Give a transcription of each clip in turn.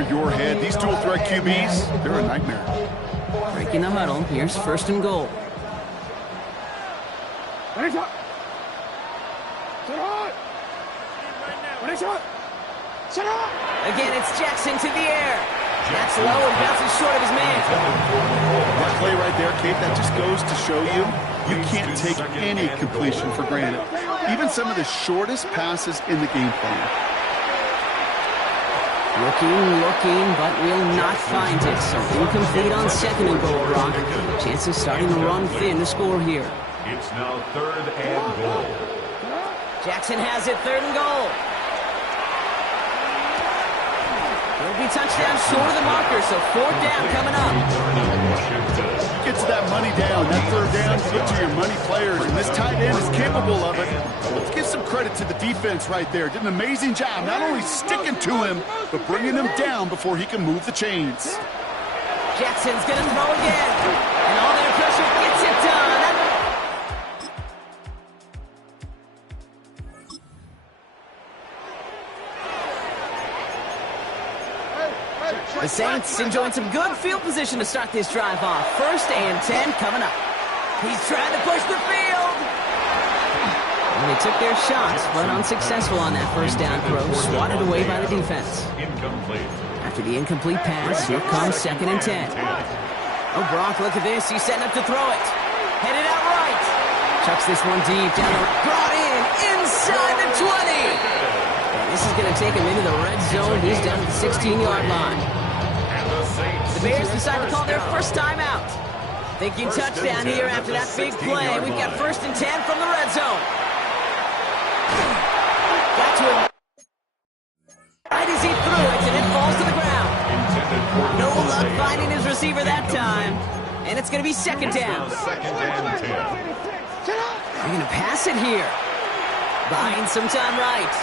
over your head. These dual threat QBs, they're a nightmare. Breaking the huddle. Here's 1st and goal. Again, it's Jackson to the air. That's low and bounces short of his man. That play right there, Kate, that just goes to show you can't take any completion for granted. Even some of the shortest passes in the game plan. Looking, but will not find it. So incomplete on 2nd and goal, Brock. Chances starting to run thin to score here. It's now 3rd and goal. Jackson has it, 3rd and goal. Will be touchdown short of the marker, so 4th down coming up. Get to that money down. That 3rd down, you look to your money players, and this tight end is capable of it. Let's give some credit to the defense right there. Did an amazing job, not only sticking to him, but bringing him down before he can move the chains. Jackson's going to throw again, and all their pressure gets it done. The Saints enjoying some good field position to start this drive off. 1st and 10 coming up. He's trying to push the field. And they took their shots, but unsuccessful on that 1st down throw. Swatted away by the defense. Incomplete. After the incomplete pass, here comes 2nd and 10. Oh, Brock, look at this. He's setting up to throw it. Headed out right. Chucks this one deep down the... Brought in inside the 20. And this is going to take him into the red zone. He's down to the 16-yard line. The Bears decide to call their first timeout. Thinking touchdown here after that big play. We've got 1st and 10 from the red zone. Got to him. Right as he threw it, and it falls to the ground. No luck finding his receiver that time. And it's going to be 2nd down. They're going to pass it here. Buying some time right.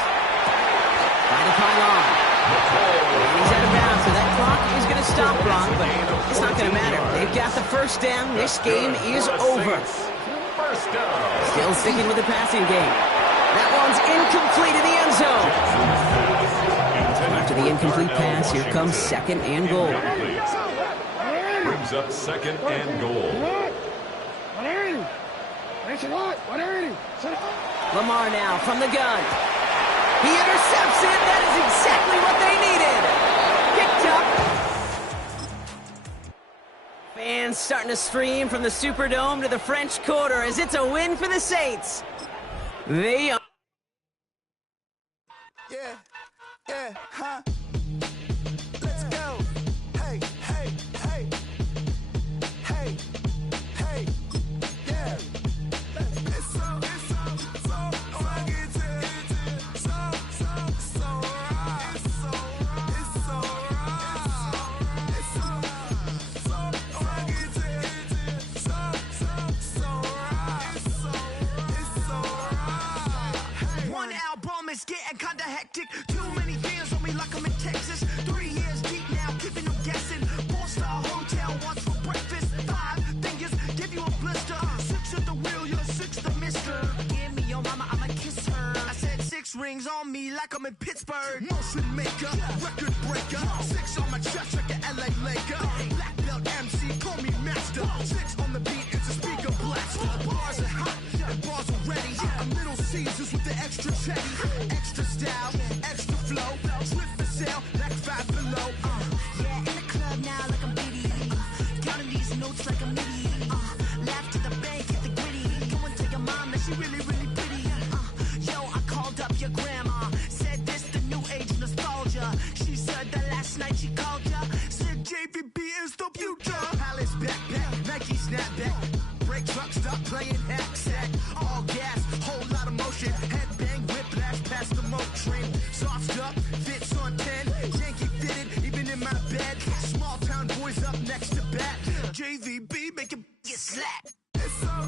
By the pylon. He's out of bounds, so that clock is going to stop Brock, but it's not going to matter. They've got the 1st down. This game is over. Still sticking with the passing game. That one's incomplete in the end zone. After the incomplete pass, here comes 2nd and goal. Brings up 2nd and goal. Lamar now from the gun. He intercepts it. That is exactly what they needed. Picked up. Fans starting to stream from the Superdome to the French Quarter as it's a win for the Saints. They are... Yeah, huh? Let's go. Hey, hey, hey. Hey, hey, yeah. It's so It's getting kinda hectic. Too many fans on me like I'm in Texas. 3 years deep now, keeping them guessing. 4-star hotel, what's for breakfast? 5 fingers, give you a blister. 6 at the wheel, you're 6 the mister. Give me your mama, I'ma kiss her. I said 6 rings on me like I'm in Pittsburgh. Motion maker, record breaker. 6 on my chest like an LA Laker. Black belt MC, call me master. 6 on the beat, it's a speaker blaster. Bars are hot, and bars are ready. I'm Little Caesars with the extra chetty. Extra style, extra flow. Slip for sale, like 5 below. Yeah, in the club now like I'm Diddy. Counting these notes like I'm Nitty. Laugh to the bank, hit the gritty. Go and tell your mom that she really, really pretty. Yo, I called up your grandma. Said this the new age nostalgia. She said that last night she called ya. Said JVB is the future. Palace backpack, Nike snapback. Break truck, stop playing hack sack. All gas, whole lot of motion. Headbang, whiplash, past the moat train. Soft up, fits on 10. Yankee fitted, even in my bed. Small town boys up next to bat. JVB, make it get slapped. It's so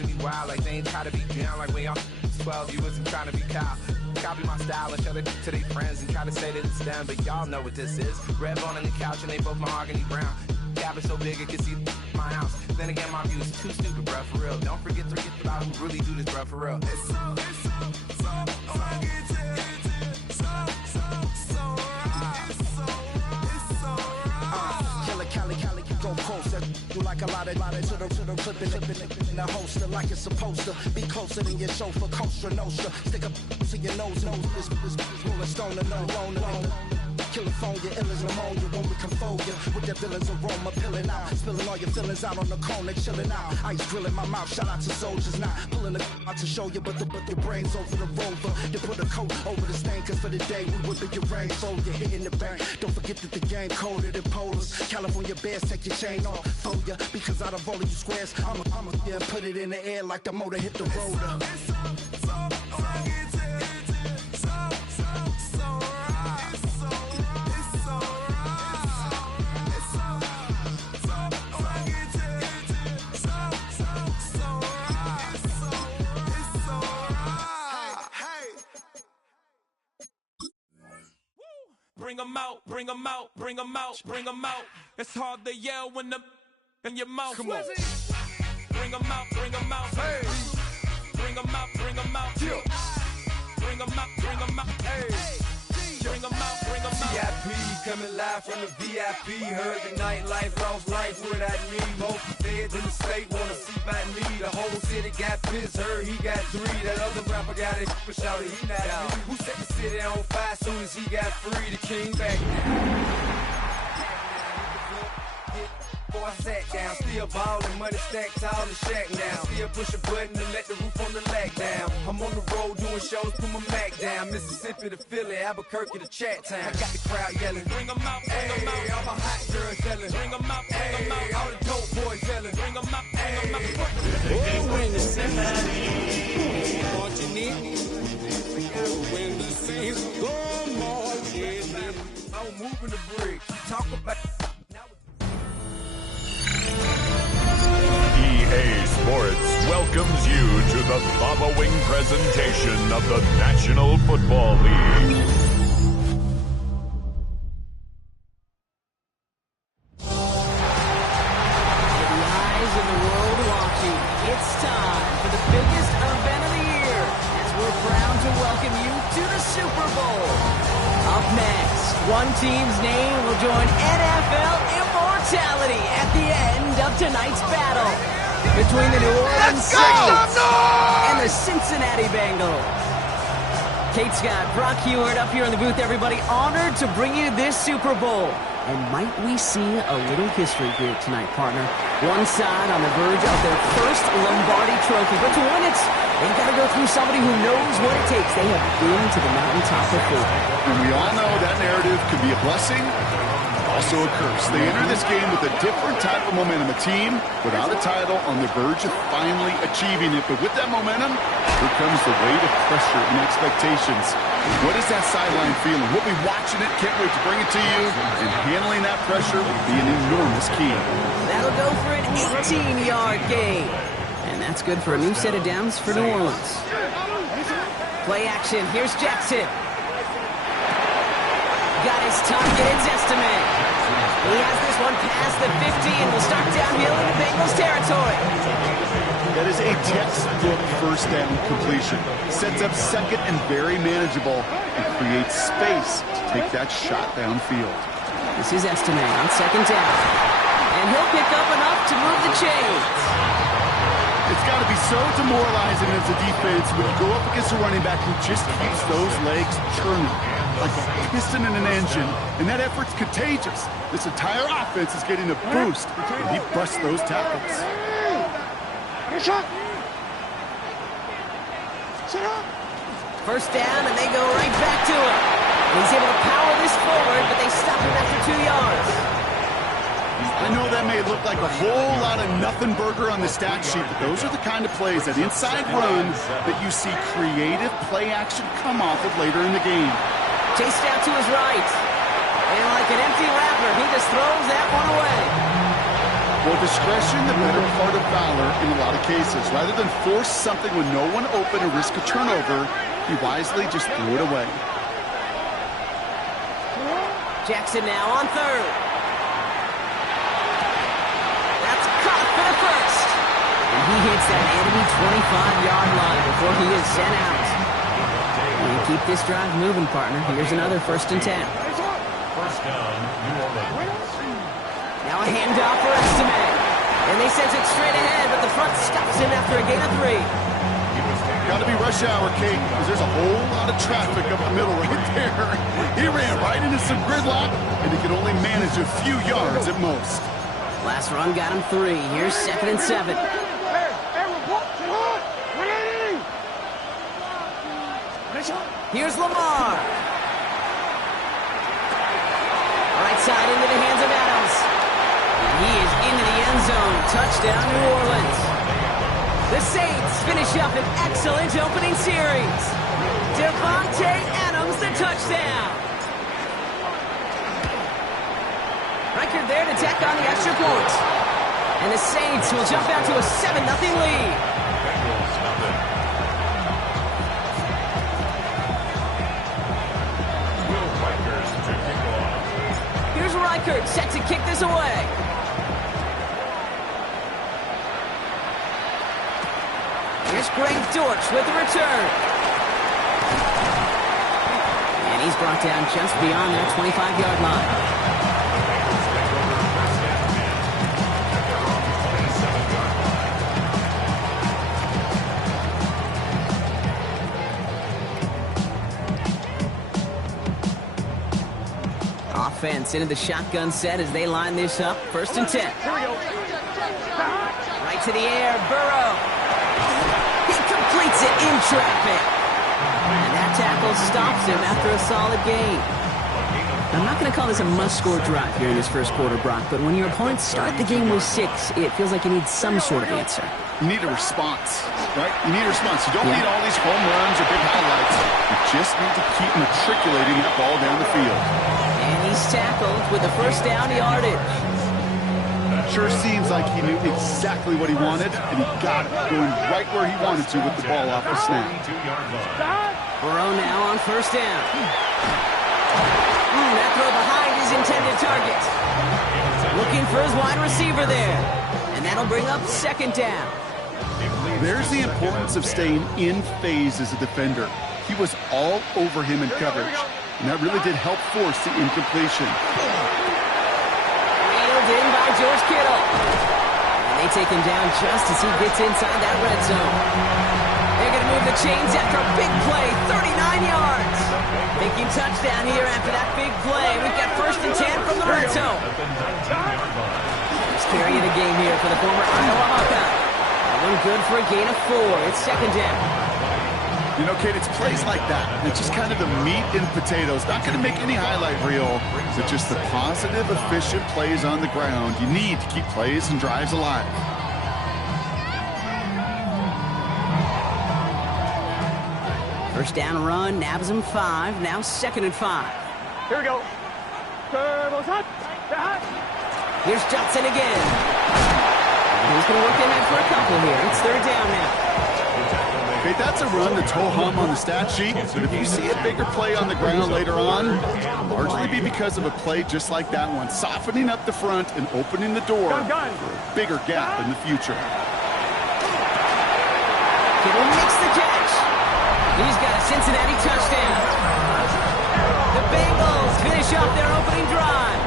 to be wild, like they ain't try to be down. Like when y'all 12, you wasn't trying to be Kyle. Copy my style and show it to their friends and try to say that it's them, but y'all know what this is. Red bone on the couch and they both mahogany brown. Cabin so big it can see my house. Then again, my view is too stupid, bruh, for real. Don't forget to get about who really do this, bruh, for real. Cali, go post that you like a lot of to the clipping in the holster like it's supposed to be closer than your chauffeur, Costa Nostra. Stick up to your nose, this rolling stone and no loner. California, ill as pneumonia when we come for you with that villain's aroma peeling out, spilling all your feelings out on the corner, chilling out. Ice grilling my mouth, shout out to soldiers now, pulling the out to show you, but your brains over the rover. You put a coat over the stain, cause for the day we whip it your rain, so you're hitting the bank. Don't forget that the game coded in polars. California bears, take your chain off for ya, because out of all of you squares, I'ma yeah, put it in the air like the motor hit the rotor. Bring 'em out, bring 'em out, bring 'em out, bring 'em out. It's hard to yell when the in your mouth. Come on. Bring 'em out, bring 'em out. Hey. Bring 'em out, bring 'em out. Yeah. Bring 'em out, bring 'em out. Hey. Bring 'em out, bring 'em out. VIP coming live from the VIP. Heard the nightlife, lost life without me. Most feds in the state wanna see by me. The whole city got pissed, heard he got 3. That other rapper got it, but shouted he not out. Who set the city on fire soon as he got free? The king back Boy, I sat down, still ballin', money stacked tall in shack now. Still push a button to let the roof on the lag down. I'm on the road doing shows, put my Mac down. Mississippi to Philly, Albuquerque to Chat Town. I got the crowd yelling, bring 'em out, bring 'em out. All my hot girls yelling, bring 'em out, bring 'em out. All the dope boys yelling, bring 'em out, bring 'em out. Oh, when the somebody what you need. Oh, when the saints go marching. I'm moving the bricks, talk about. EA Sports welcomes you to the following presentation of the National Football League. With the eyes of the world watching, it's time for the biggest event of the year as we're proud to welcome you to the Super Bowl. Up next, one team's name will join NFL immortality at the end of tonight's battle between the New Orleans Saints and the Cincinnati Bengals. Kate Scott, Brock Heward up here in the booth, everybody. Honored to bring you this Super Bowl. And might we see a little history here tonight, partner? One side on the verge of their first Lombardi trophy. But to win it, they've got to go through somebody who knows what it takes. They have been to the mountaintop before. And we all know that narrative can be a blessing, also a curse. They enter this game with a different type of momentum. A team without a title on the verge of finally achieving it. But with that momentum, here comes the weight of pressure and expectations. What is that sideline feeling? We'll be watching it. Can't wait to bring it to you. And handling that pressure will be an enormous key. That'll go for an 18-yard gain. And that's good for a new set of downs for New Orleans. Play action. Here's Jackson. Got his target. It's Estimate. He has this one past the 50 and will start downhill into Bengals territory. That is a textbook first down completion. Sets up second and very manageable and creates space to take that shot downfield. This is Estimate on second down. And he'll pick up enough to move the chains. It's got to be so demoralizing as a defense when you go up against a running back who just keeps those legs churning like a piston in an engine, and that effort's contagious. This entire offense is getting a boost, and he busts those tackles. First down, and they go right back to him. He's able to power this forward, but they stop him after 2 yards. I know that may look like a whole lot of nothing burger on the stat sheet, but those are the kind of plays, that inside run, that you see creative play action come off of later in the game. Chased out to his right. And like an empty wrapper, he just throws that one away. Well, discretion, the better part of valor in a lot of cases. Rather than force something when no one open and risk a turnover, he wisely just threw it away. Jackson now on third. That's caught for the first. And he hits that enemy 25-yard line before he is sent out. And keep this drive moving, partner. Here's another 1st and 10. First down, New Orleans. Now a handoff for Estime. And they send it straight ahead, but the front stops him after a gain of 3. Got to be rush hour, Kate, because there's a whole lot of traffic up the middle right there. He ran right into some gridlock, and he could only manage a few yards at most. Last run got him 3. Here's 2nd and 7. Here's Lamar. Right side into the hands of Adams. And he is into the end zone. Touchdown, New Orleans. The Saints finish up an excellent opening series. Devontae Adams, the touchdown. Reichard there to tack on the extra point. And the Saints will jump out to a 7-0 lead. Here's Reichard set to kick this away. Here's Greg Dortch with the return. And he's brought down just beyond that 25-yard line. Offense into the shotgun set as they line this up. 1st and 10. Right to the air, Burrow. He completes it in traffic. And that tackle stops him after a solid gain. I'm not going to call this a must-score drive here in this first quarter, Brock, but when your opponents start the game with 6, it feels like you need some sort of answer. You need a response, right? You need a response. You don't need all these home runs or big highlights. You just need to keep matriculating that ball down the field. And he's tackled with a 1st down yardage. Sure seems like he knew exactly what he wanted, and he got it, going right where he wanted to with the ball off the snap. Burrow now on 1st down. That throw behind his intended target. Looking for his wide receiver there. And that'll bring up 2nd down. There's the importance of staying in phase as a defender. He was all over him in coverage, and that really did help force the incompletion. Reeled in by George Kittle. And they take him down just as he gets inside that red zone. They're going to move the chains after a big play, 39 yards. Making touchdown here after that big play. We've got 1st and 10 from the red zone. First carry of the game here for the former Iowa Hawkeye. One good for a gain of 4. It's 2nd down. You know, Kate, it's plays like that. It's just kind of the meat and potatoes. Not going to make any highlight reel, but just the positive, efficient plays on the ground. You need to keep plays and drives alive. First down run, nabs him 5. Now 2nd and 5. Here we go. Here's Johnson again. He's going to work ahead for a couple here. It's 3rd down now. Okay, that's a run that's ho-hum on the stat sheet, but if you see a bigger play on the ground later on, it'll largely be because of a play just like that one, softening up the front and opening the door for a bigger gap in the future. Kittle makes the catch. He's got a Cincinnati touchdown. The Bengals finish up their opening drive.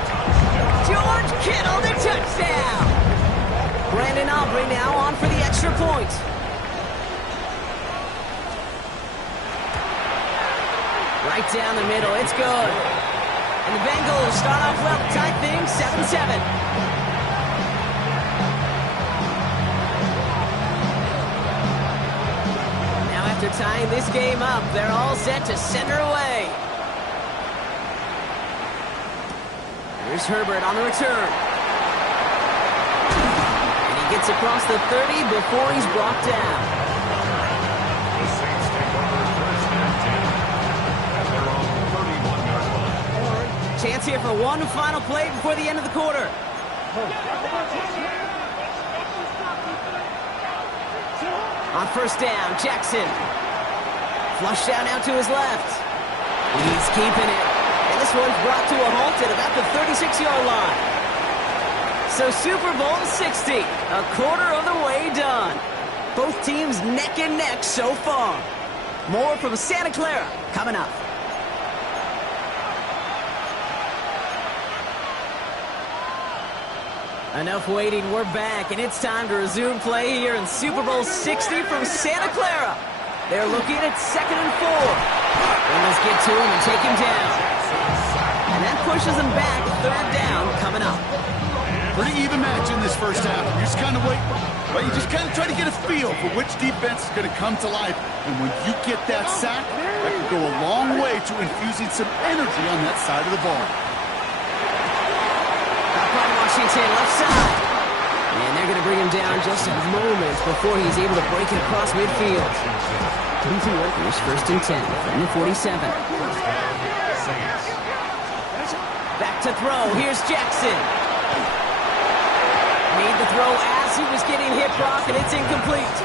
George Kittle, the touchdown. Brandon Aubrey now on for the extra point. Right down the middle, it's good. And the Bengals start off well to tie things 7-7. Now after tying this game up, they're all set to center away. Here's Herbert on the return. And he gets across the 30 before he's brought down. Chance here for one final play before the end of the quarter. On first down, Jackson. Flush down now to his left. He's keeping it. And this one's brought to a halt at about the 36-yard line. So Super Bowl 60, a quarter of the way done. Both teams neck and neck so far. More from Santa Clara coming up. Enough waiting, we're back, and it's time to resume play here in Super Bowl 60 from Santa Clara. They're looking at 2nd and 4. Let's get to him and take him down. And that pushes him back, 3rd down coming up. Pretty even match in this first half. You just kind of wait. Well, you just kind of try to get a feel for which defense is going to come to life. And when you get that sack, that can go a long way to infusing some energy on that side of the ball. Washington left side. And they're going to bring him down just a moment before he's able to break it across midfield. Here's 1st and 10 from the 47. Back to throw. Here's Jackson. Made the throw as he was getting hit, Brock, and it's incomplete.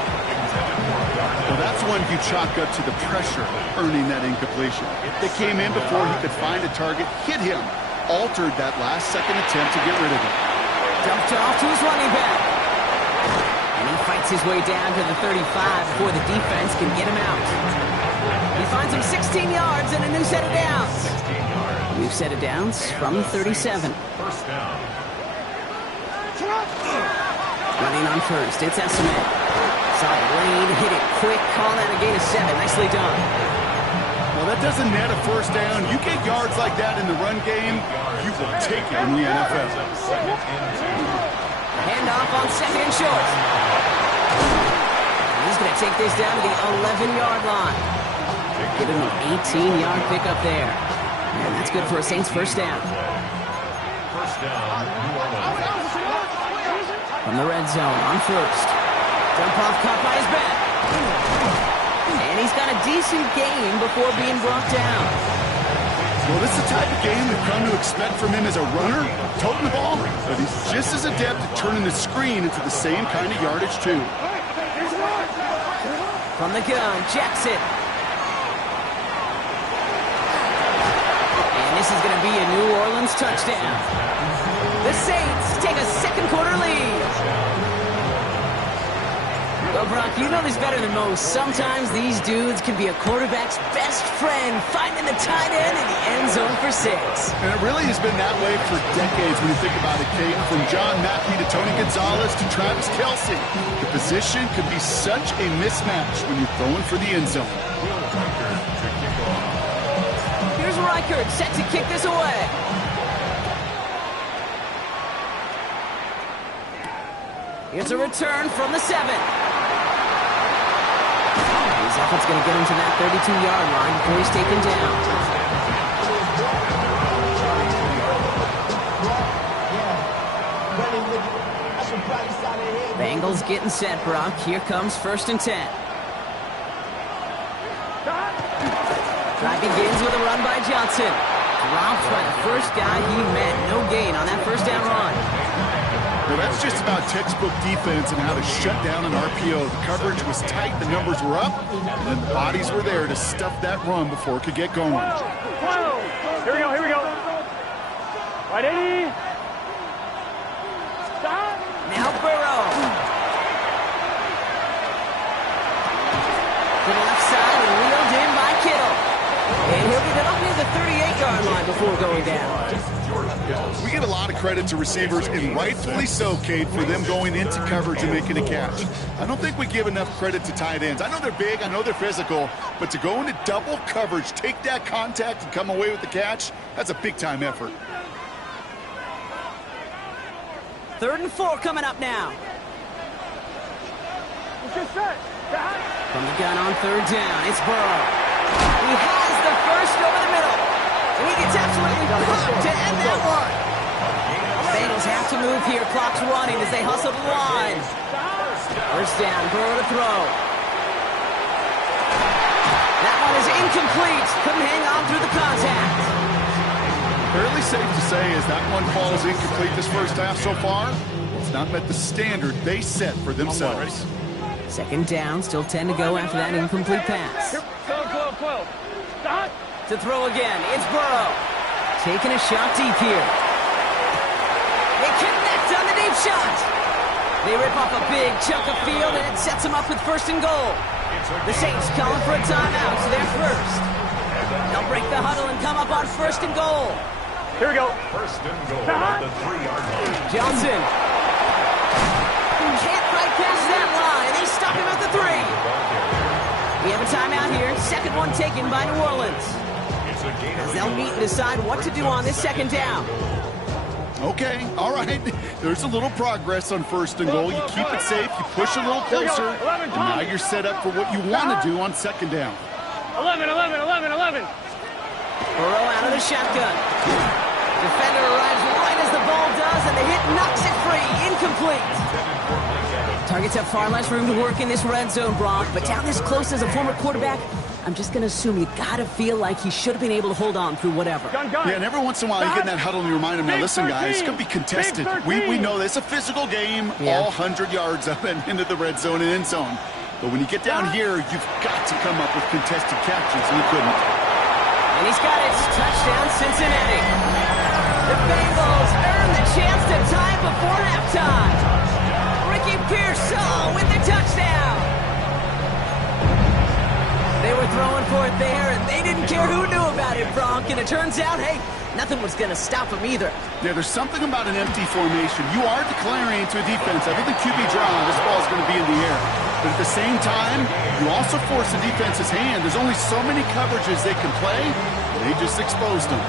Well, that's one you chalk up to the pressure earning that incompletion. If they came in before he could find a target, hit him, altered that last-second attempt to get rid of it. Dumped off to his running back. And he fights his way down to the 35 before the defense can get him out. He finds him 16 yards and a new set of downs. New set of downs from 37. First down. Running on first, it's Esseman. Saw the lane, hit it quick, call that a gain of 7. Nicely done. Well, that doesn't net a first down. You get yards like that in the run game, you will take it in the NFL. Handoff on 2nd and short. He's going to take this down to the 11-yard line. Give him an 18-yard pickup there. And that's good for a Saints first down. First down, New Orleans. From the red zone on first. Jump off caught by his back. And he's got a decent gain before being brought down. Well, this is the type of game we've come to expect from him as a runner, toting the ball, but he's just as adept at turning the screen into the same kind of yardage, too. From the gun, Jackson. And this is going to be a New Orleans touchdown. The Saints take a second-quarter lead. Well, Brock, you know this better than most. Sometimes these dudes can be a quarterback's best friend, finding the tight end in the end zone for 6. And it really has been that way for decades when you think about it, Kate. From John Mackey to Tony Gonzalez to Travis Kelce. The position could be such a mismatch when you're throwing for the end zone. Here's Reichert set to kick this away. It's a return from the 7. His effort's going to get him to that 32-yard line before he's taken down. Bengals getting set, Brock. Here comes 1st and 10. Drive begins with a run by Johnson. Dropped by the first guy he met. No gain on that first down run. Well, that's just about textbook defense and how to shut down an RPO. The coverage was tight, the numbers were up, and the bodies were there to stuff that run before it could get going. Here we go. Right, Eddie. Stop. Now Burrow. To the left side and wheeled in by Kittle. And he'll get it up near the 38-yard line before going down. We get a lot of credit to receivers, and rightfully so, Kate, for them going into coverage and making a catch. I don't think we give enough credit to tight ends. I know they're big, I know they're physical, but to go into double coverage, take that contact, and come away with the catch, that's a big-time effort. 3rd and 4 coming up now. From the gun on 3rd down, it's Burrow. He has the first over the middle. And he gets absolutely pumped to end that one. Bengals have to move here. Clock's running as they hustle the line. First down, Burrow to throw. That one is incomplete. Couldn't hang on through the contact. Fairly safe to say as that one falls incomplete this first half so far, it's not met the standard they set for themselves. Second down, still 10 to go after that incomplete pass. 12. Stop. To throw again, it's Burrow. Taking a shot deep here. They connect on the deep shot. They rip off a big chunk of field, and it sets them up with first and goal. The Saints calling for a timeout, so they're first. They'll break the huddle and come up on first and goal. Here we go. First and goal at the 3-yard line. Johnson. Can't fight past that line. They stop him at the 3. We have a timeout here. Second one taken by New Orleans. As they'll meet and decide what to do on this second down. Okay, all right. There's a little progress on first and goal. You keep it safe, you push a little closer, and now you're set up for what you want to do on second down. 11. Burrow out of the shotgun. Defender arrives right as the ball does, and the hit knocks it free. Incomplete. Targets have far less room to work in this red zone, Brock, but down this close as a former quarterback, I'm just going to assume you got to feel like he should have been able to hold on through whatever. Yeah, and every once in a while you get in that huddle and you remind him, now listen guys, it's going to be contested. We know this. It's a physical game, all 100 yards up and into the red zone and end zone. But when you get down here, you've got to come up with contested catches, and he couldn't. And he's got it. Touchdown, Cincinnati. The Bengals earn the chance to tie it before halftime. Ricky Pearsall with the touchdown. They were throwing for it there, and they didn't care who knew about it, Bronk. And it turns out, hey, nothing was going to stop them either. Yeah, there's something about an empty formation. You are declaring to a defense, I think the QB draw, this ball's going to be in the air. But at the same time, you also force the defense's hand. There's only so many coverages they can play, and they just exposed them.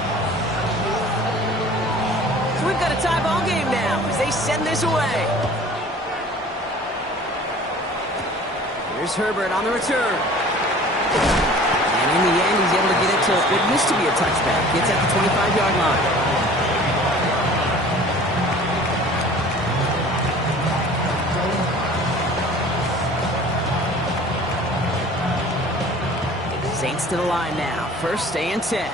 So we've got a tie ball game now as they send this away. Here's Herbert on the return. And in the end, he's able to get it to what used to be a touchback. Gets at the 25-yard line. Saints to the line now. First and 10.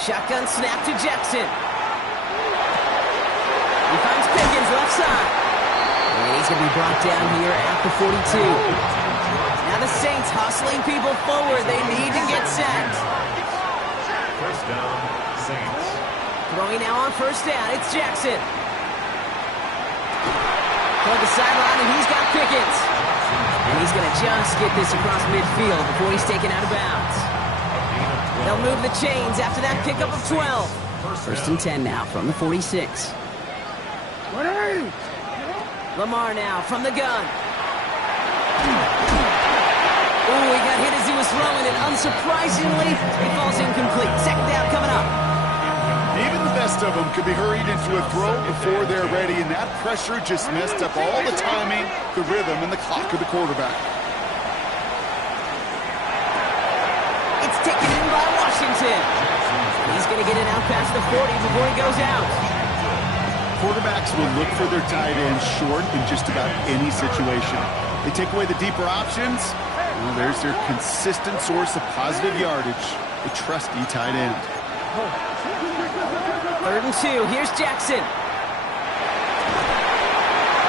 Shotgun snap to Jackson. He finds Pickens left side. And he's going to be brought down here at the 42. Now the Saints hustling people forward. They need to get set. First down, Saints. Throwing now on first down. It's Jackson. Toward the sideline, and he's got Pickens. And he's going to just get this across midfield before he's taken out of bounds. They'll move the chains after that pickup of 12. First and 10 now from the 46. Lamar now from the gun. Ooh, he got hit as he was throwing it. Unsurprisingly, he falls incomplete. Second down coming up. Even the best of them could be hurried into a throw before they're ready, and that pressure just messed up all the timing, the rhythm, and the clock of the quarterback. It's taken in by Washington. He's going to get it out past the 40 before he goes out. Quarterbacks will look for their tight ends short in just about any situation. They take away the deeper options. Well, there's their consistent source of positive yardage, the trusty tight end. Third and 2. Here's Jackson.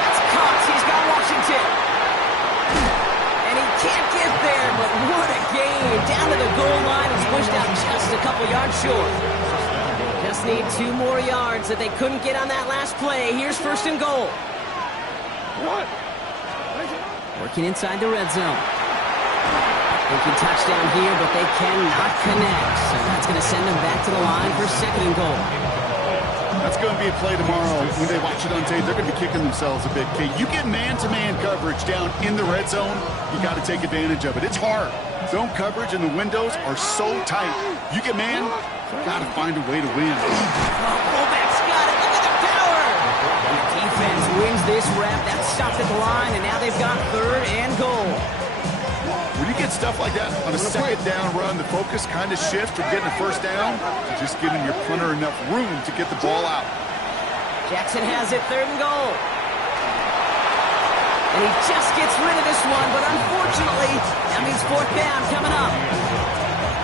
That's caught. He's got Washington. And he can't get there, but what a game. Down to the goal line. He's pushed out just a couple yards short. Just need 2 more yards that they couldn't get on that last play. Here's first and goal. Working inside the red zone. They can touchdown here, but they cannot connect. So that's going to send them back to the line for second and goal. That's going to be a play tomorrow. When they watch it on tape, they're going to be kicking themselves a bit. Okay, you get man-to-man coverage down in the red zone, you got to take advantage of it. It's hard. Zone coverage and the windows are so tight. You get man, you got to find a way to win. Fullback's got it. Look at the power. The defense wins this rep. That's stopped at the line, and now they've got third and goal. When you get stuff like that on a second down run, the focus kind of shifts from getting a first down to just giving your punter enough room to get the ball out. Jackson has it, third and goal. And he just gets rid of this one, but unfortunately, that means fourth down coming up.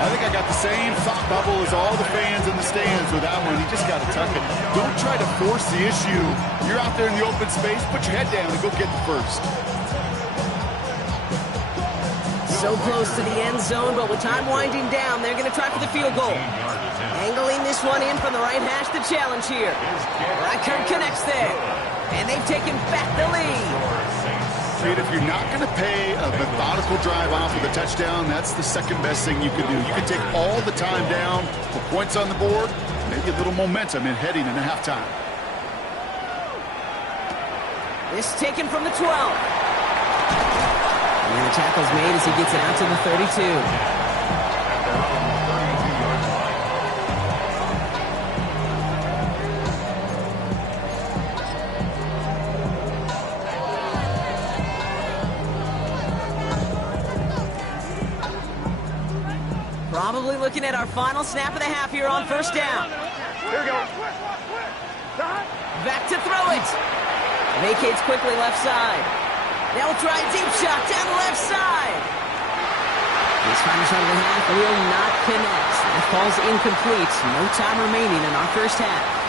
I think I got the same thought bubble as all the fans in the stands with that one. You just got to tuck it. Don't try to force the issue. You're out there in the open space. Put your head down and go get the first. So close to the end zone, but with time winding down, they're going to try for the field goal. Angling this one in from the right hash, the challenge here. Reichert connects there. And they've taken back the lead. Kid, if you're not going to pay a methodical drive off with a touchdown, that's the second best thing you can do. You can take all the time down, put points on the board, maybe a little momentum in heading into halftime. This taken from the 12. And the tackle's made as he gets it out to the 32. Probably looking at our final snap of the half here on first down. Here we go. Back to throw it. Vacates quickly left side. They'll try a deep shot down the left side. This final shot of the half will not connect. That falls incomplete. No time remaining in our first half.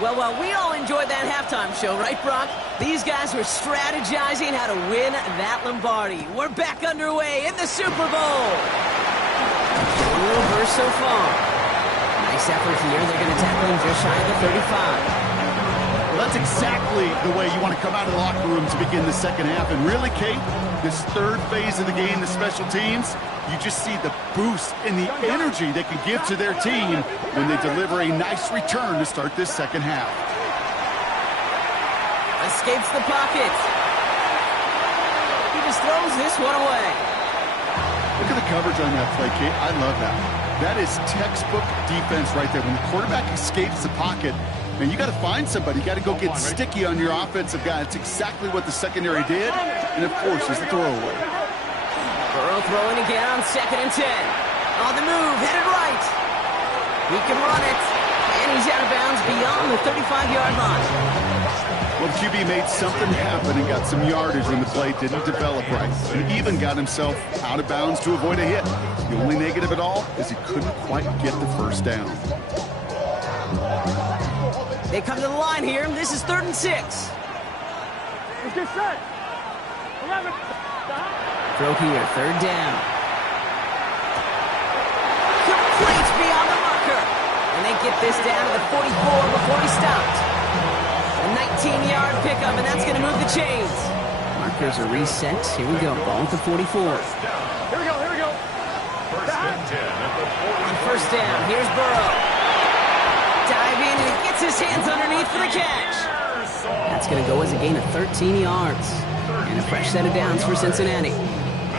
Well, we all enjoyed that halftime show, right, Brock? These guys were strategizing how to win that Lombardi. We're back underway in the Super Bowl. A little burst so far. Nice effort here. They're going to tackle him just shy of the 35. Well, that's exactly the way you want to come out of the locker room to begin the second half. And really, Kate, this third phase of the game, the special teams, you just see the boost and the energy they can give to their team when they deliver a nice return to start this second half. Escapes the pocket. He just throws this one away. Look at the coverage on that play, Kate. I love that. That is textbook defense right there. When the quarterback escapes the pocket, and you got to find somebody. You got to go get sticky on your offensive guy. That's exactly what the secondary did. And, of course, is the throwaway. Burrow throwing again on 2nd and 10. On the move, headed right. He can run it. And he's out of bounds beyond the 35-yard line. Well, the QB made something happen and got some yardage when the play didn't develop right. And even got himself out of bounds to avoid a hit. The only negative at all is he couldn't quite get the first down. They come to the line here. This is 3rd and 6. Let's get set. 11. Throw here, 3rd down. Complete beyond the marker. And they get this down to the 44 before he stopped. A 19-yard pickup, and that's going to move the chains. Markers are reset. Here we go. Ball at the 44. Here we go. First and 10 at the 44. On first down, here's Burrow. Diving, and he gets his hands underneath for the catch. That's going to go as a gain of 13 yards. And a fresh set of downs for Cincinnati.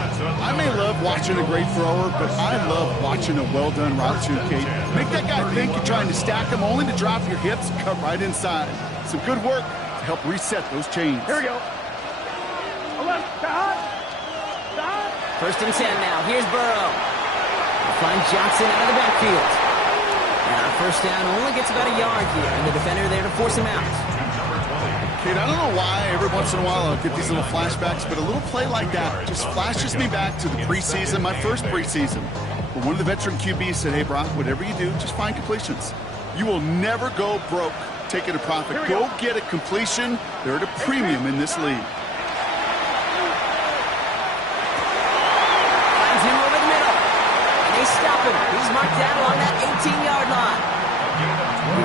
I may love watching a great thrower, but I love watching a well-done route too, Kate. Make that guy think you're trying to stack him, only to drop your hips, cut right inside. Some good work to help reset those chains. Here we go. 11. 1st and 10 now. Here's Burrow. They'll find Johnson out of the backfield. And on first down, only gets about a yard here, and the defender there to force him out. Kate, I don't know why every once in a while I'll get these little flashbacks, but a little play like that just flashes me back to the preseason, my first preseason, where one of the veteran QBs said, hey, Brock, whatever you do, just find completions. You will never go broke taking a profit. Go get a completion. They're at a premium in this league. Finds him over the middle. And they stop him. He's marked down along that 18-yard line.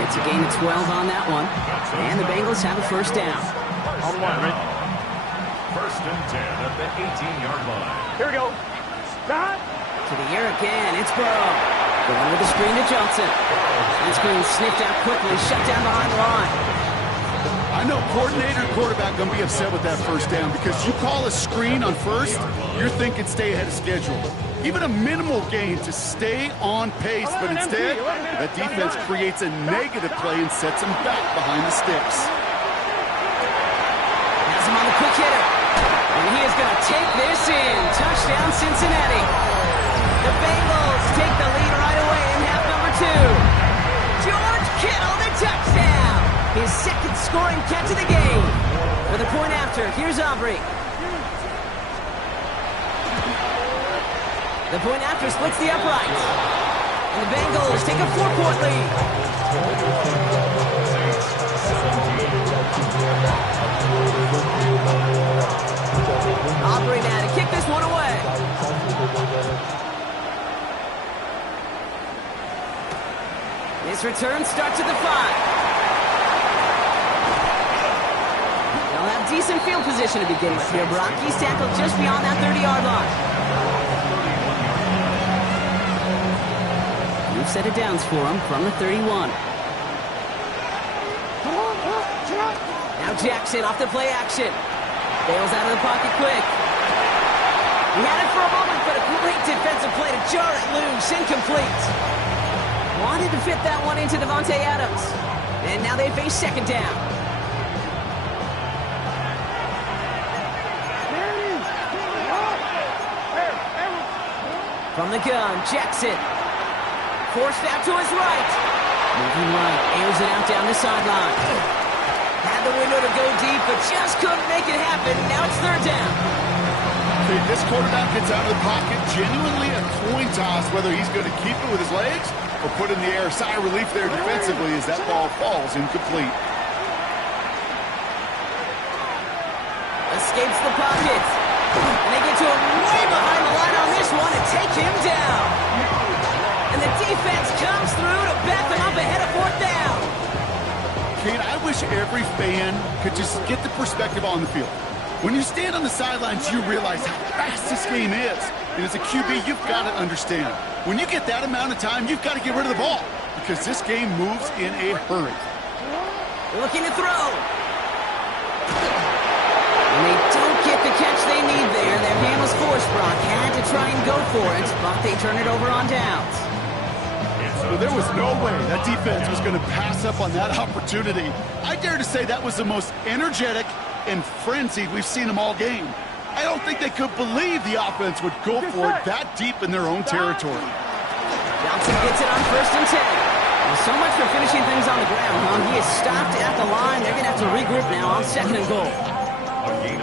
It's a gain of 12 on that one. And the Bengals have a first down. On the line, right? First and 10 at the 18-yard line. Here we go. To the air again. It's Burrow. Going with the screen to Johnson. And screen sniffed out quickly. Shut down behind the line. I know coordinator and quarterback going to be upset with that first down because you call a screen on first, you're thinking stay ahead of schedule. Even a minimal gain to stay on pace, but instead, that defense creates a negative play and sets him back behind the sticks. Has him on the quick hitter. And he is going to take this in. Touchdown, Cincinnati. The Bengals take the lead right away in half number 2. two. George Kittle, the touchdown. His second scoring catch of the game. For the point after, here's Aubrey. The point after splits the uprights. And the Bengals take a 4-point lead. Aubrey now to kick this one away. This return starts at the 5. They'll have decent field position to begin with here. Brock, he's tackled just beyond that 30-yard line. New set of downs for him from the 31. Now Jackson off the play action. Bails out of the pocket quick. He had it for a moment, but a great defensive play to jar it loose. Incomplete. Wanted to fit that one into Davante Adams. And now they face second down. From the gun, Jackson. Forced out to his right. Moving right, airs it out down the sideline. Had the window to go deep, but just couldn't make it happen. Now it's third down. Okay, this quarterback gets out of the pocket. Genuinely a coin toss whether he's going to keep it with his legs or put in the air. Sigh of relief there defensively as that ball falls incomplete. Escapes the pocket. And they get to him way behind the line on this one and take him down. And the defense comes through to back them up ahead of fourth down. Kate, I wish every fan could just get the perspective on the field. When you stand on the sidelines, you realize how fast this game is. And as a QB, you've got to understand. When you get that amount of time, you've got to get rid of the ball because this game moves in a hurry. Looking to throw. And they don't get the catch they need there. Their hand was forced. Brock had to try and go for it, but they turn it over on downs. Well, there was no way that defense was going to pass up on that opportunity. I dare to say that was the most energetic and frenzied we've seen them all game. I don't think they could believe the offense would go for it that deep in their own territory. Johnson gets it on 1st and 10. Well, so much for finishing things on the ground, huh? He is stopped at the line. They're going to have to regroup now on 2nd and goal.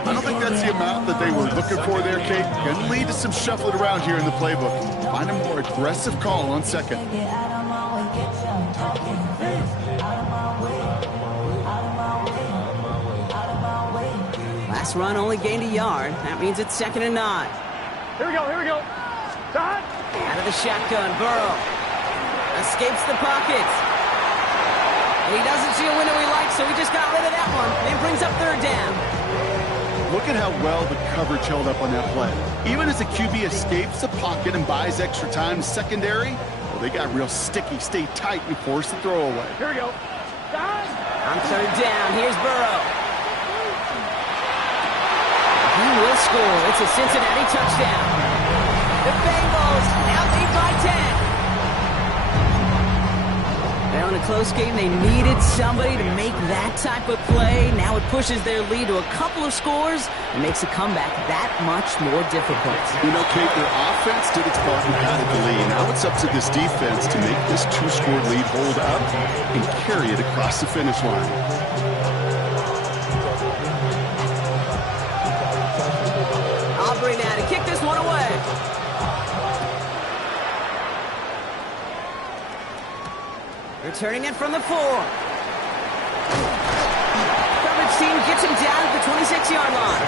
I don't think that's the amount that they were looking for there, Kate. Going to lead to some shuffling around here in the playbook. Find a more aggressive call on 2nd. Last run only gained a yard. That means it's 2nd and 9. Here we go, here we go. Shot. Out of the shotgun, Burrow. Escapes the pocket. And he doesn't see a window he likes, so he just got rid of that one. And brings up 3rd down. Look at how well the coverage held up on that play. Even as the QB escapes the pocket and buys extra time secondary, well, they got real sticky, stay tight, and force the throw away. Here we go. Shot. On 3rd down, here's Burrow. He will score. It's a Cincinnati touchdown. The Bengals now lead by 10. Now in a close game, they needed somebody to make that type of play. Now it pushes their lead to a couple of scores and makes a comeback that much more difficult. You know, Kate, their offense did its part and added the lead. Now it's up to this defense to make this 2-score lead hold up and carry it across the finish line. Aubrey now to kick this one away. Returning it from the 4. Coverage team gets him down at the 26-yard line.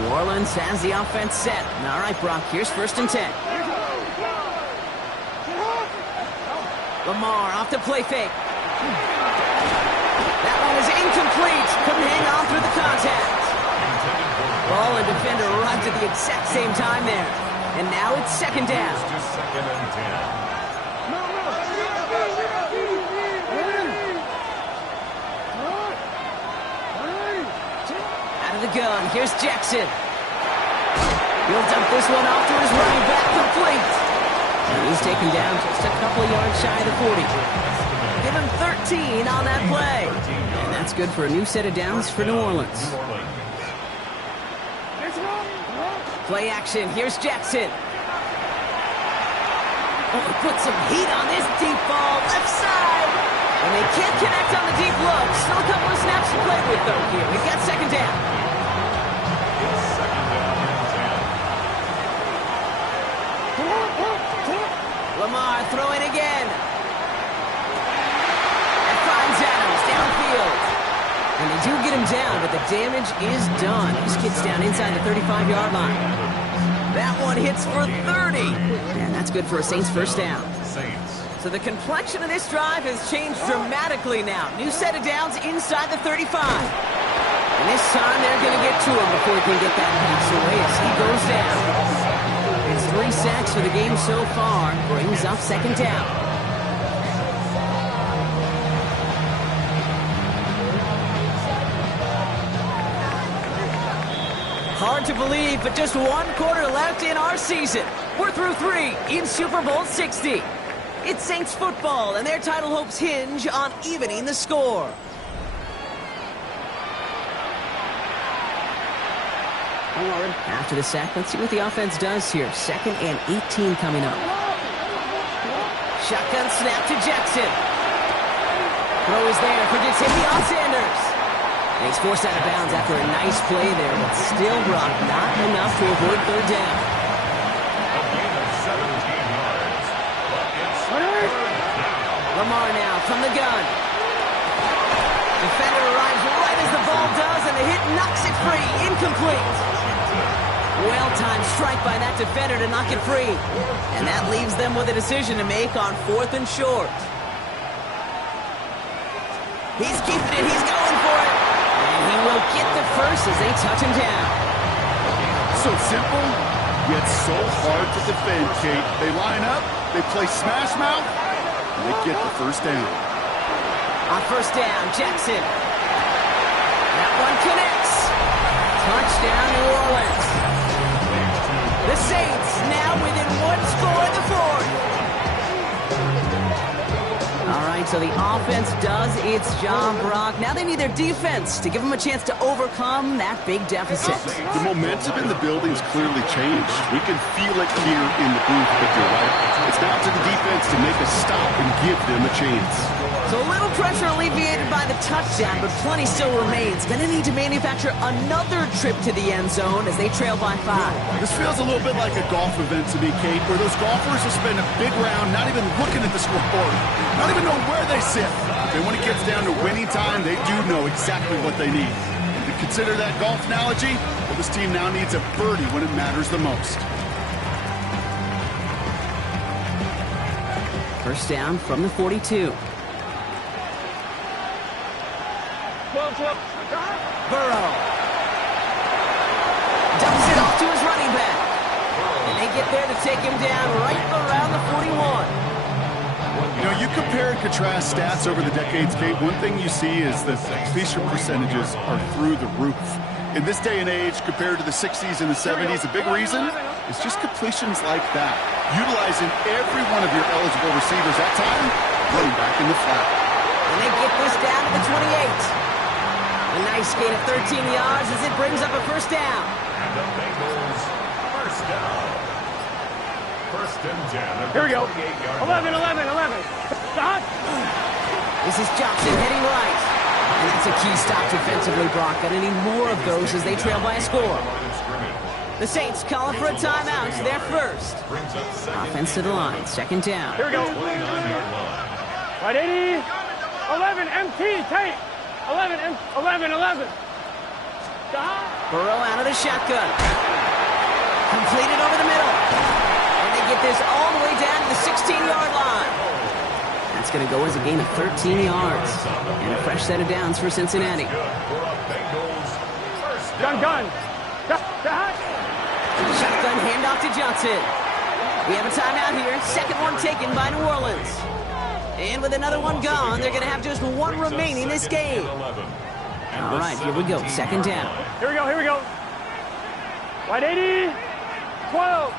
New Orleans has the offense set. All right, Brock, here's 1st and 10. Lamar off the play fake. That one is incomplete. Couldn't hang on through the contact. Ball and defender arrived at the exact same time there. And now it's 2nd down. Just 2nd and 10. Out of the gun, here's Jackson. He'll dump this one off to his running back, complete. And he's taken down just a couple of yards shy of the 40. Give him 13 on that play. And that's good for a new set of downs for New Orleans. Play action. Here's Jackson. Oh, he put some heat on this deep ball. Left side. And they can't connect on the deep look. Still a couple of snaps to play with, though, here. We've got second down. Lamar throwing again. And finds Adams downfield. And they do get him down, but the damage is done. This kid's down inside the 35-yard line. That one hits for 30. And that's good for a Saints first down. So the complexion of this drive has changed dramatically now. New set of downs inside the 35. And this time they're going to get to him before he can get that pass away as he goes down. It's 3 sacks for the game so far. Brings up second down. Hard to believe, but just 1 quarter left in our season. We're through 3 in Super Bowl 60. It's Saints football, and their title hopes hinge on evening the score. After the sack, let's see what the offense does here. 2nd and 18 coming up. Shotgun snap to Jackson. Throw is there for Deion Sanders. And he's forced out of bounds after a nice play there, but still, Brock, not enough to avoid third down. Lamar now from the gun. Defender arrives right as the ball does, and the hit knocks it free. Incomplete. Well-timed strike by that defender to knock it free. And that leaves them with a decision to make on 4th and short. He's keeping it. He's going for it. And he will get the first as they touch him down. So simple, yet so hard to defend, Kate. They line up, they play smash mouth, and they get the first down. On first down, Jackson. That one connects. Touchdown, New Orleans. The Saints now within 1 score in the 4th. All right, so the offense does its job, Brock. Now they need their defense to give them a chance to overcome that big deficit. The momentum in the building's clearly changed. We can feel it here in the booth, but you're right. It's down to the defense to make a stop and give them a chance. So a little pressure alleviated by the touchdown, but plenty still remains. Going to need to manufacture another trip to the end zone as they trail by 5. This feels a little bit like a golf event to me, Kate, where those golfers will spend a big round not even looking at the scoreboard, not even know where they sit. And when it gets down to winning time, they do know exactly what they need. And to consider that golf analogy, well, this team now needs a birdie when it matters the most. First down from the 42. Burrow dumps it off to his running back. And they get there to take him down right around the 41. You know, you compare and contrast stats over the decades, Kate. One thing you see is that completion percentages are through the roof. In this day and age, compared to the 60s and the 70s, a big reason is just completions like that. Utilizing every one of your eligible receivers that time, running back in the flat. And they get this down to the 28. A nice gain of 13 yards as it brings up a first down. And the Bengals, first down. First and 10. Here we go. 11. Stop. This is Johnson heading right. And that's a key stop defensively, Brock. Gonna need more of those as they trail by a score. The Saints calling for a timeout. They're first. Offense to the line. Second down. Here we go. Right 80. 11 MT. Tape. 11. Stop. Burrow out of the shotgun. Completed over the middle. And they get this all the way down to the 16-yard line. That's going to go as a gain of 13 yards. And a fresh set of downs for Cincinnati. Gun. Shotgun handoff to Johnson. We have a timeout here. Second one taken by New Orleans. And with another one gone, they're going to have just one remaining this game. All right, here we go. Second down. Here we go. Right 80. 12.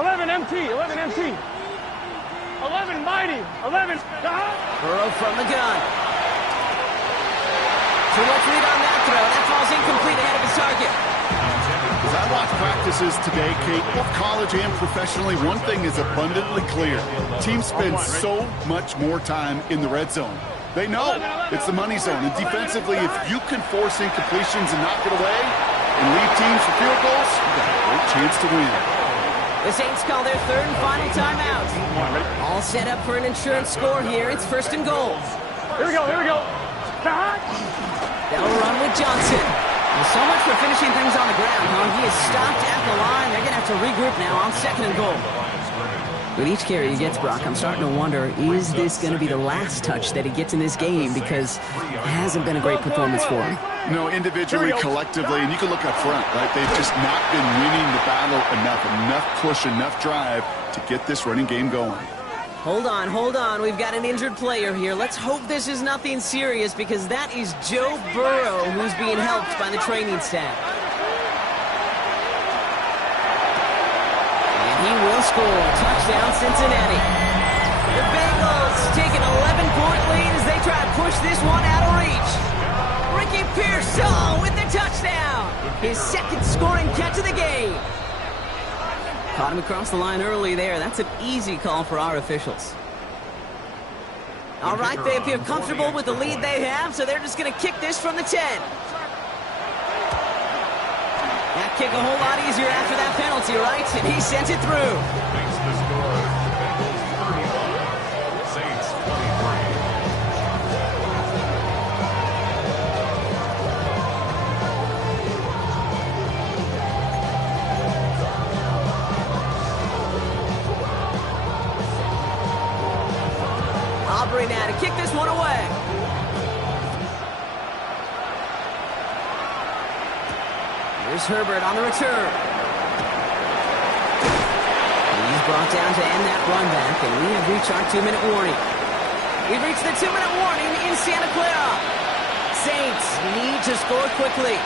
11 MT. 11 mighty. 11. Burrow from the gun. Too much lead on that throw. That falls incomplete ahead of his target. practices today, Kate, both college and professionally, one thing is abundantly clear. Teams spend so much more time in the red zone. They know it's the money zone. And defensively, if you can force incompletions and knock it away and leave teams for field goals, you've got a great chance to win. The Saints call their third and final timeout. All set up for an insurance score here. It's first and goal. Here we go, here we go. They'll run with Johnson. Well, so much for finishing things on the ground, huh? He is stopped at the line. They're going to have to regroup now on second and goal. With each carry he gets, Brock, I'm starting to wonder, is this going to be the last touch that he gets in this game? Because it hasn't been a great performance for him. You know, individually, collectively, and you can look up front, right? They've just not been winning the battle enough push, enough drive to get this running game going. Hold on, hold on. We've got an injured player here. Let's hope this is nothing serious, because that is Joe Burrow who's being helped by the training staff. And he will score. Touchdown, Cincinnati. The Bengals take an 11-point lead as they try to push this one out of reach. Ricky Pearsall with the touchdown. His second scoring catch of the game. Caught him across the line early there. That's an easy call for our officials. All right, they appear comfortable with the lead they have, so they're just going to kick this from the 10. That kick a whole lot easier after that penalty, right? And he sent it through. Makes the score. Bengals 31, Saints 23. Aubrey now to kick this one away. Here's Herbert on the return. He's brought down to end that run back, and we have reached our 2-minute warning. We've reached the 2-minute warning in Santa Clara. Saints need to score quickly.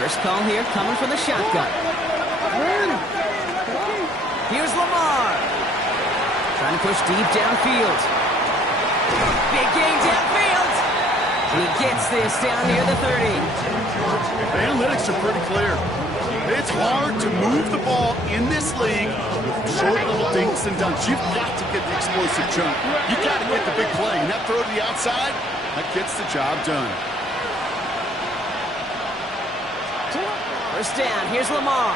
First call here coming from the shotgun. Here's Lamar. Trying to push deep downfield. Big gain downfield. He gets this down near the 30. The analytics are pretty clear. It's hard to move the ball in this league with short little dinks and dunks. You've got to get the explosive chunk. You've got to get the big play. And that throw to the outside, that gets the job done. First down. Here's Lamar.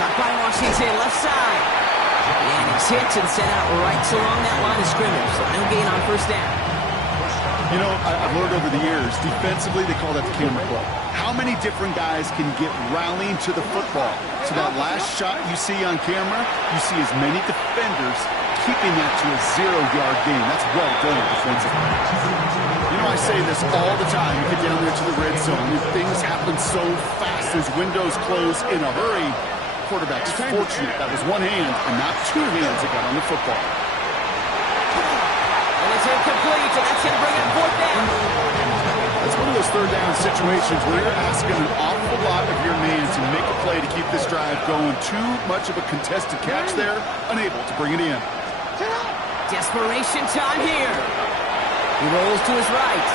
Caught by Washington, left side. And he's hit and sent out right along that line of scrimmage. So no gain on first down. You know, I've learned over the years, defensively, they call that the camera club. How many different guys can get rallying to the football? So that last shot you see on camera, you see as many defenders keeping that to a 0-yard gain. That's well done defensively. You know, I say this all the time. You get down there to the red zone, and things happen so fast as windows close in a hurry. Quarterback's fortunate that was one hand and not two hands that got on the football. And it's incomplete, and that's going to bring up fourth down. It's one of those third down situations where you're asking an awful lot of your man to make a play to keep this drive going. Too much of a contested catch there, unable to bring it in. Desperation time here. He rolls to his right.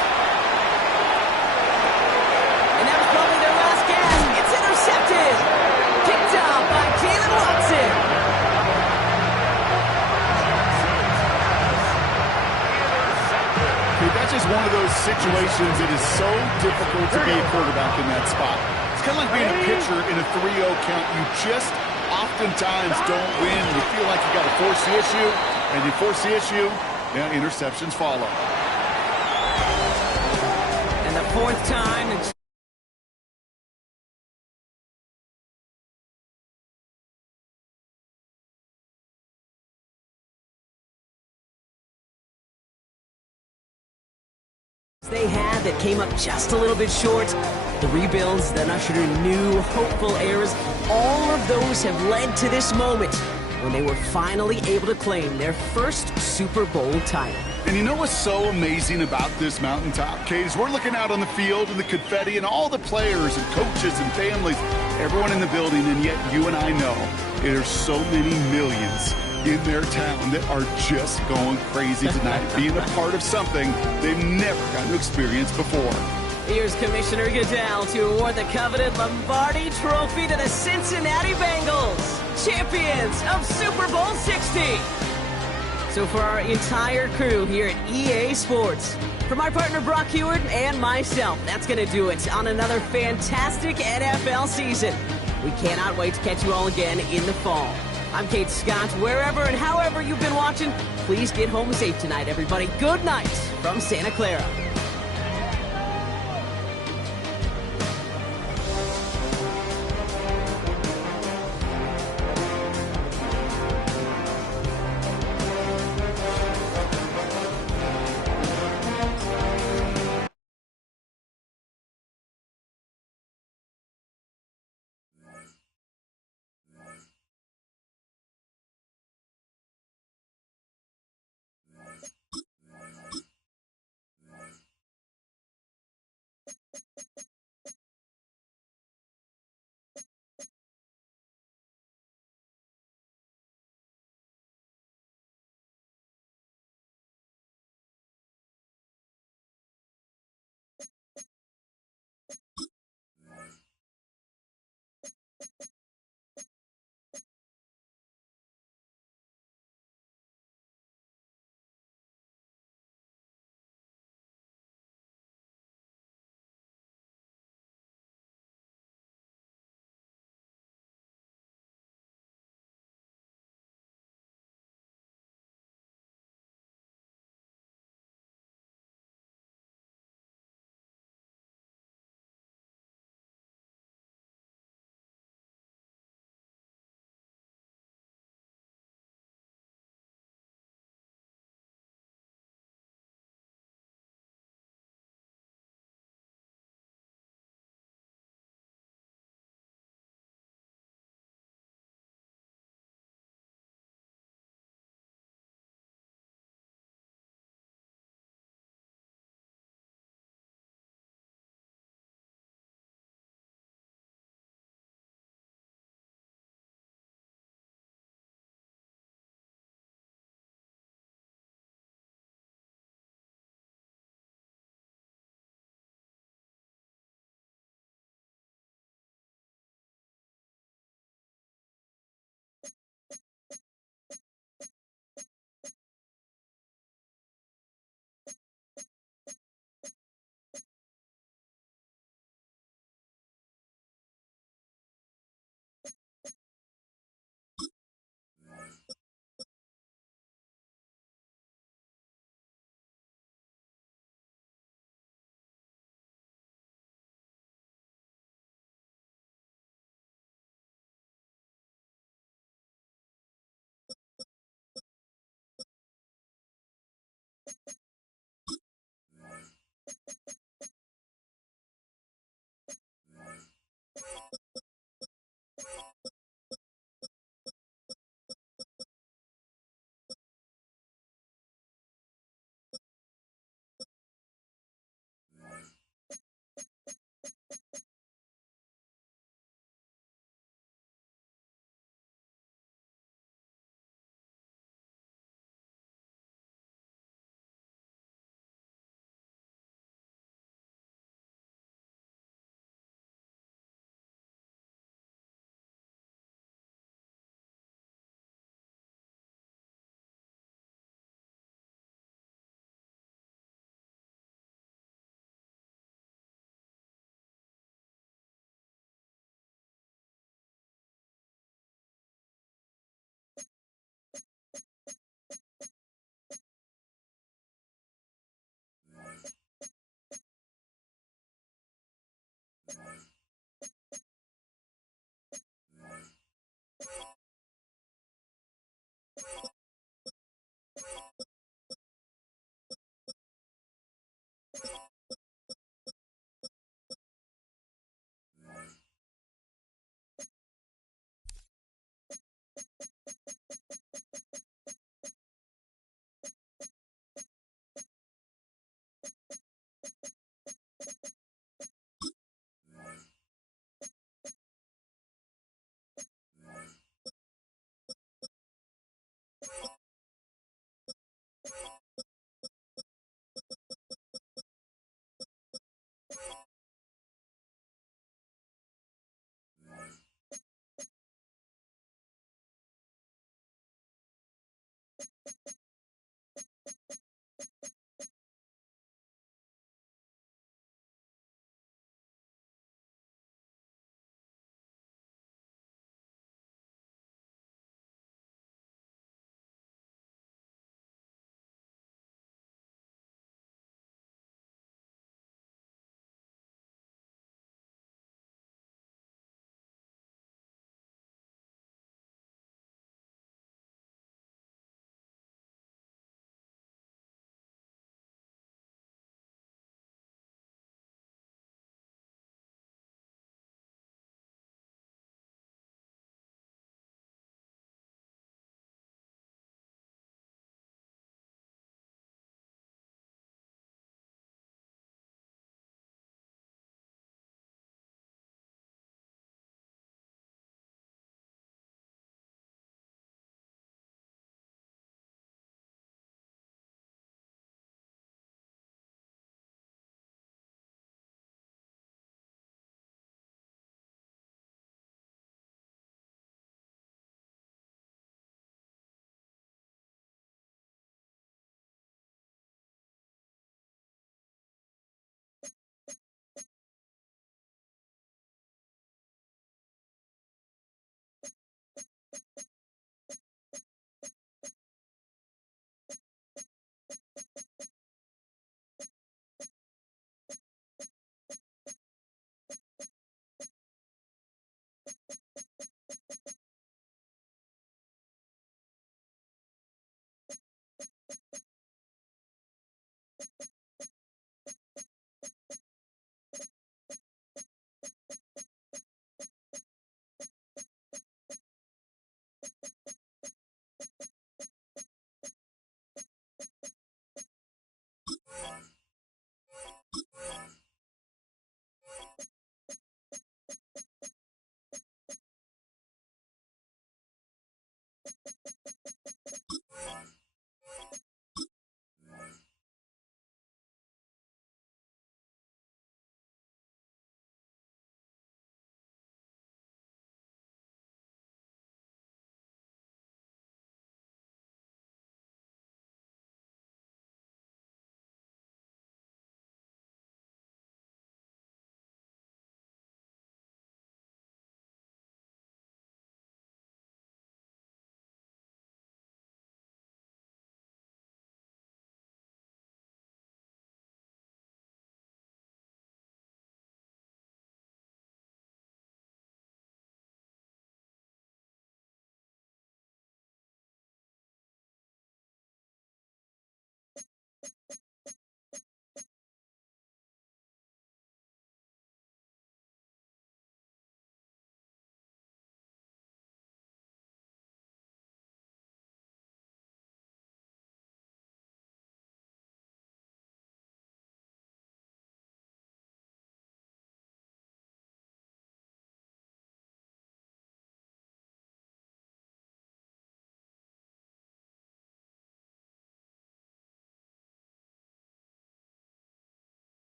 And that was probably their last gasp. It's intercepted. Picked up by Jalen Watson. Okay, that's just one of those situations that is so difficult to be a quarterback in that spot. It's kind of like being a pitcher in a 3-0 count. You just oftentimes don't win. You feel like you got to force the issue, and you force the issue, yeah, interceptions follow. And the fourth time. They had that came up just a little bit short. The rebuilds that ushered in new, hopeful eras, all of those have led to this moment when they were finally able to claim their first Super Bowl title. And you know what's so amazing about this mountaintop, Kate, is we're looking out on the field and the confetti and all the players and coaches and families, everyone in the building, and yet you and I know there's so many millions in their town that are just going crazy tonight, being a part of something they've never gotten to experience before. Here's Commissioner Goodell to award the coveted Lombardi Trophy to the Cincinnati Bengals, champions of Super Bowl 60. So for our entire crew here at EA Sports, for my partner Brock Heward and myself, that's going to do it on another fantastic NFL season. We cannot wait to catch you all again in the fall. I'm Kate Scott. Wherever and however you've been watching, please get home safe tonight, everybody. Good night from Santa Clara.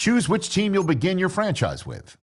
Choose which team you'll begin your franchise with.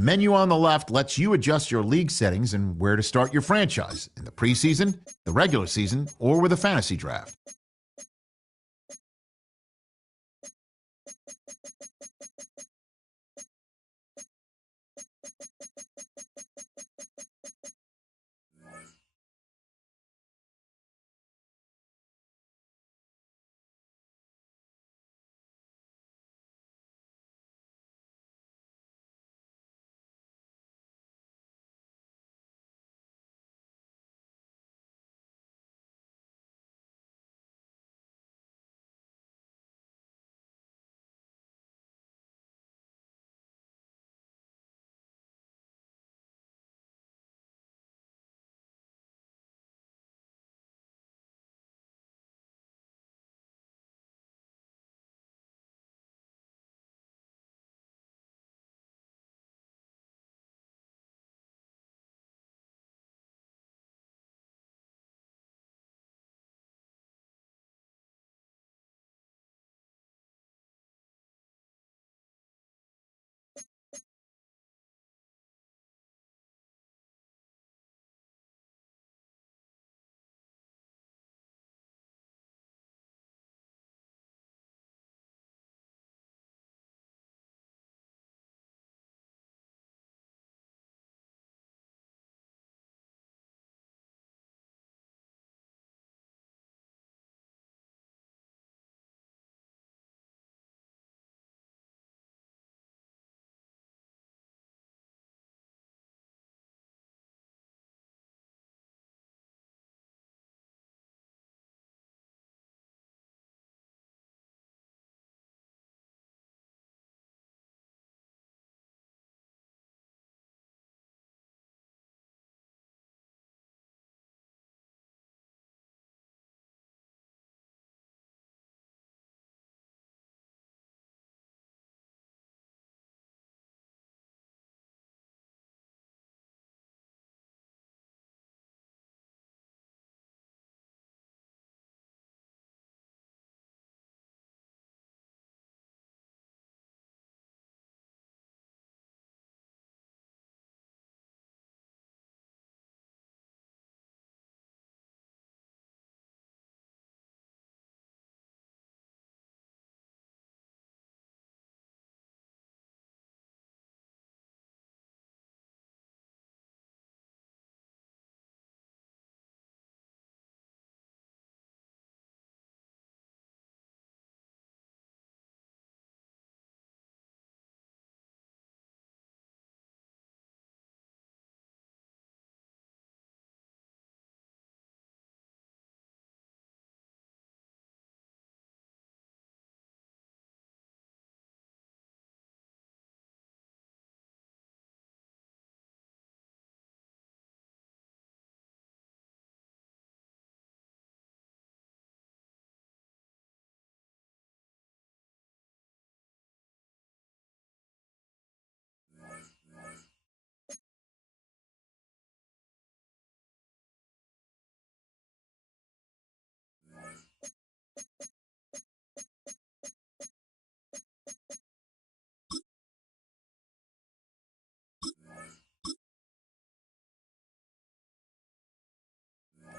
menu on the left lets you adjust your league settings and where to start your franchise in the preseason, the regular season, or with a fantasy draft.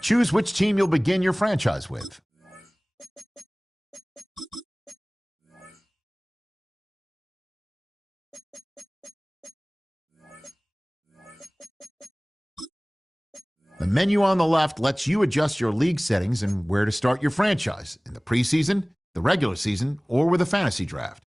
Choose which team you'll begin your franchise with. The menu on the left lets you adjust your league settings and where to start your franchise in the preseason, the regular season, or with a fantasy draft.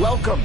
Welcome.